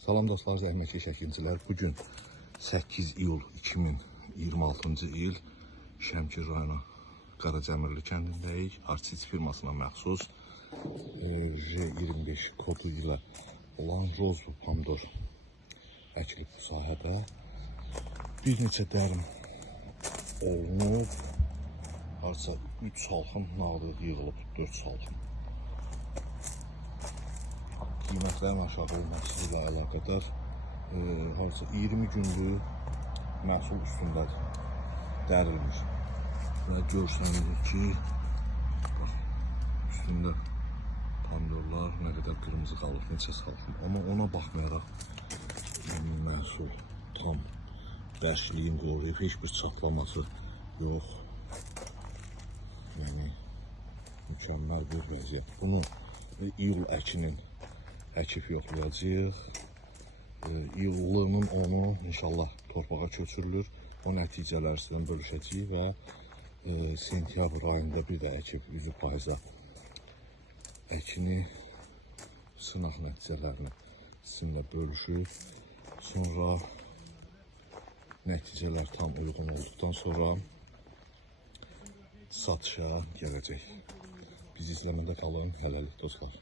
Salam dostlar, zəhmətli şəkilçilər. Bugün 8 iyul 2026-cı il Şəmkir rayonu Qaracəmirli kəndindəyik. Artist firmasına məxsus R25 kodu ilə olan rozvu pomidor əkilib bu sahədə. Bir neçə dərim olunub. Harca 3 salxım nağdıq yığılıb, 4 salxım. Qiymətlərin aşağı olması ilə əlaqədar harca 20 gündür məhsul üstündədir, dərilmiş. Və görsənir ki, üstündə pomidorlar nə qədər qırmızı qalır, neçə salxım. Amma ona baxmayaraq məhsul tam bərkliyin qoruyub, heç bir çatlaması yox. Yəni, mükəmməl bir vəziyyət. Bunu iyul əkinin əkib yoxlayacağıq. İyulunun onu inşallah torpağa köçürülür. O nəticələri sizdən bölüşəcəyik və sentyabr ayında bir də əkib 100% əkini sınaq nəticələrini sizinlə bölüşüb. Sonra nəticələr tam uyğun olduqdan sonra satışa gələcək. Biz izləmədə qalın, hələlik dostlar.